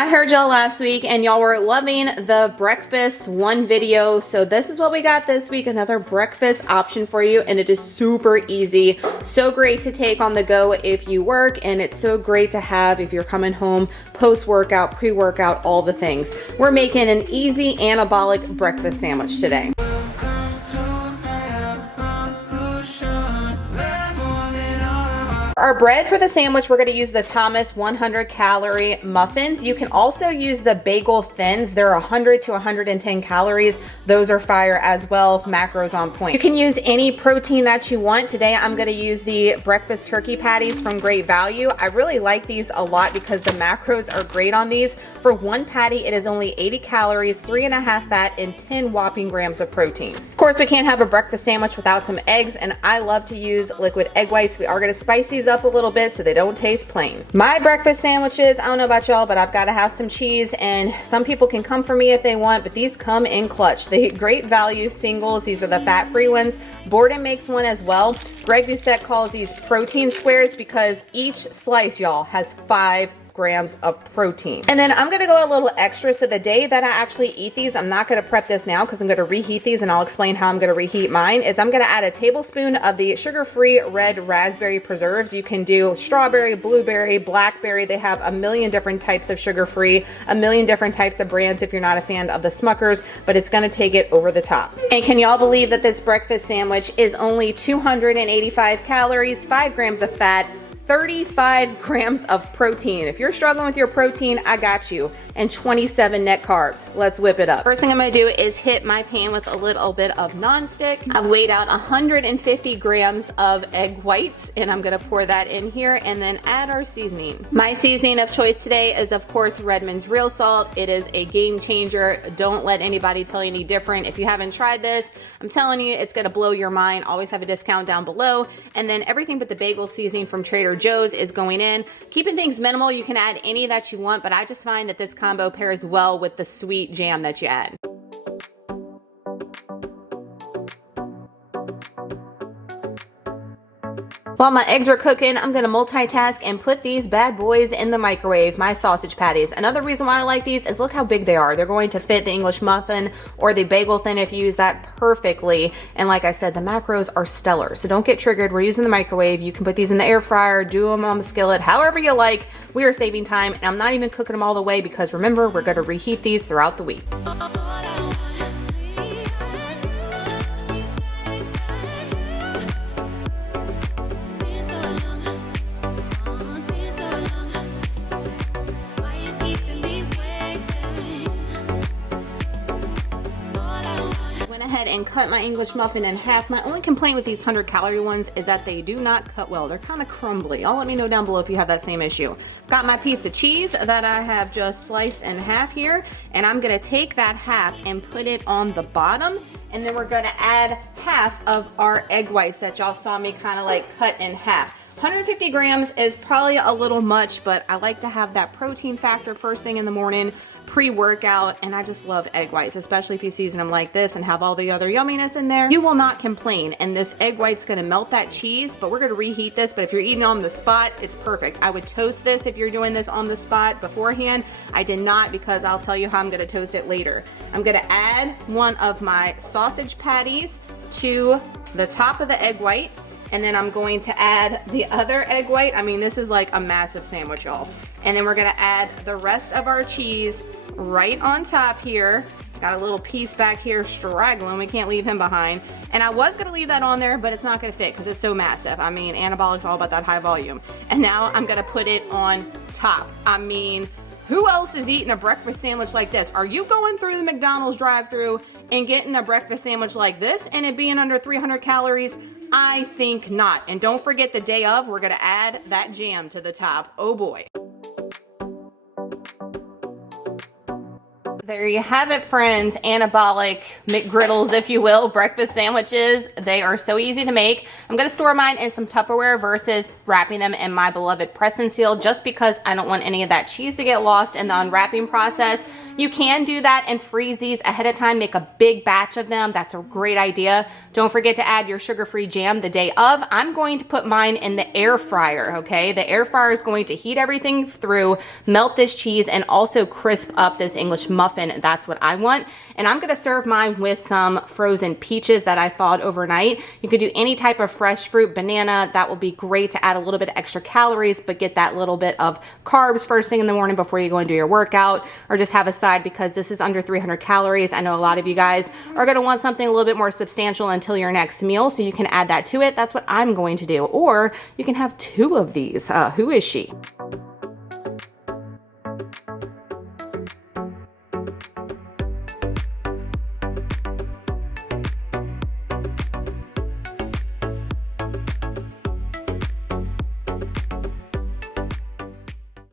I heard y'all last week and y'all were loving the breakfast one video. So this is what we got this week, another breakfast option for you. And it is super easy. So great to take on the go if you work, and it's so great to have if you're coming home post-workout, pre-workout, all the things. We're making an easy anabolic breakfast sandwich today. Our bread for the sandwich, we're going to use the Thomas 100 calorie muffins. You can also use the bagel thins. They're 100 to 110 calories. Those are fire as well. Macros on point. You can use any protein that you want. Today I'm going to use the breakfast turkey patties from Great Value. I really like these a lot because the macros are great on these. For one patty, it is only 80 calories, 3.5 fat, and 10 whopping grams of protein. Of course, we can't have a breakfast sandwich without some eggs, and I love to use liquid egg whites. We are going to spice these up a little bit so they don't taste plain. My breakfast sandwiches, I don't know about y'all, but I've got to have some cheese, and some people can come for me if they want, but these come in clutch. The Great Value singles, these are the fat-free ones. Borden makes one as well. Greg Doucette calls these protein squares because each slice, y'all, has 5 grams of protein. And then I'm going to go a little extra. So the day that I actually eat these, I'm not going to prep this now because I'm going to reheat these, and I'll explain how I'm going to reheat mine. Is I'm going to add a tablespoon of the sugar-free red raspberry preserves. You can do strawberry, blueberry, blackberry. They have a million different types of sugar-free, a million different types of brands if you're not a fan of the Smuckers, but it's going to take it over the top. And can y'all believe that this breakfast sandwich is only 285 calories, 5 grams of fat, 35 grams of protein. If you're struggling with your protein, I got you. And 27 net carbs. Let's whip it up. First thing I'm gonna do is hit my pan with a little bit of nonstick. I've weighed out 150 grams of egg whites, and I'm gonna pour that in here and then add our seasoning. My seasoning of choice today is, of course, Redmond's real salt. It is a game changer. Don't let anybody tell you any different. If you haven't tried this, I'm telling you, it's gonna blow your mind. Always have a discount down below. And then everything but the bagel seasoning from Trader Joe's is going in. Keeping things minimal, you can add any that you want, but I just find that this combo pairs well with the sweet jam that you add. While my eggs are cooking, I'm gonna multitask and put these bad boys in the microwave, my sausage patties. Another reason why I like these is look how big they are. They're going to fit the English muffin or the bagel thin if you use that perfectly. And like I said, the macros are stellar, so don't get triggered. We're using the microwave. You can put these in the air fryer, do them on the skillet, however you like. We are saving time, and I'm not even cooking them all the way because remember, we're gonna reheat these throughout the week. And cut my English muffin in half. My only complaint with these 100 calorie ones is that they do not cut well. They're kind of crumbly. Y'all let me know down below if you have that same issue. Got my piece of cheese that I have just sliced in half here, and I'm gonna take that half and put it on the bottom, and then we're gonna add half of our egg whites that y'all saw me kind of like cut in half. 150 grams is probably a little much, but I like to have that protein factor first thing in the morning, pre-workout, and I just love egg whites, especially if you season them like this and have all the other yumminess in there. You will not complain, and this egg white's gonna melt that cheese, but we're gonna reheat this, but if you're eating on the spot, it's perfect. I would toast this if you're doing this on the spot beforehand. I did not because I'll tell you how I'm gonna toast it later. I'm gonna add one of my sausage patties to the top of the egg white, and then I'm going to add the other egg white. I mean, this is like a massive sandwich, y'all. And then we're gonna add the rest of our cheese right on top here. Got a little piece back here straggling. We can't leave him behind. And I was gonna leave that on there, but it's not gonna fit because it's so massive. I mean, Anabolic's all about that high volume. And now I'm gonna put it on top. I mean, who else is eating a breakfast sandwich like this? Are you going through the McDonald's drive-thru and getting a breakfast sandwich like this and it being under 300 calories? I think not. And don't forget the day of, we're gonna add that jam to the top. Oh boy. There you have it, friends. Anabolic McGriddles, if you will, breakfast sandwiches. They are so easy to make. I'm going to store mine in some Tupperware versus wrapping them in my beloved press and seal just because I don't want any of that cheese to get lost in the unwrapping process. You can do that and freeze these ahead of time, make a big batch of them. That's a great idea. Don't forget to add your sugar-free jam the day of. I'm going to put mine in the air fryer, okay? The air fryer is going to heat everything through, melt this cheese, and also crisp up this English muffin. That's what I want. And I'm gonna serve mine with some frozen peaches that I thawed overnight. You could do any type of fresh fruit, banana. That will be great to add a little bit of extra calories, but get that little bit of carbs first thing in the morning before you go and do your workout, or just have a side because this is under 300 calories. I know a lot of you guys are gonna want something a little bit more substantial until your next meal, so you can add that to it. That's what I'm going to do. Or you can have 2 of these. Who is she?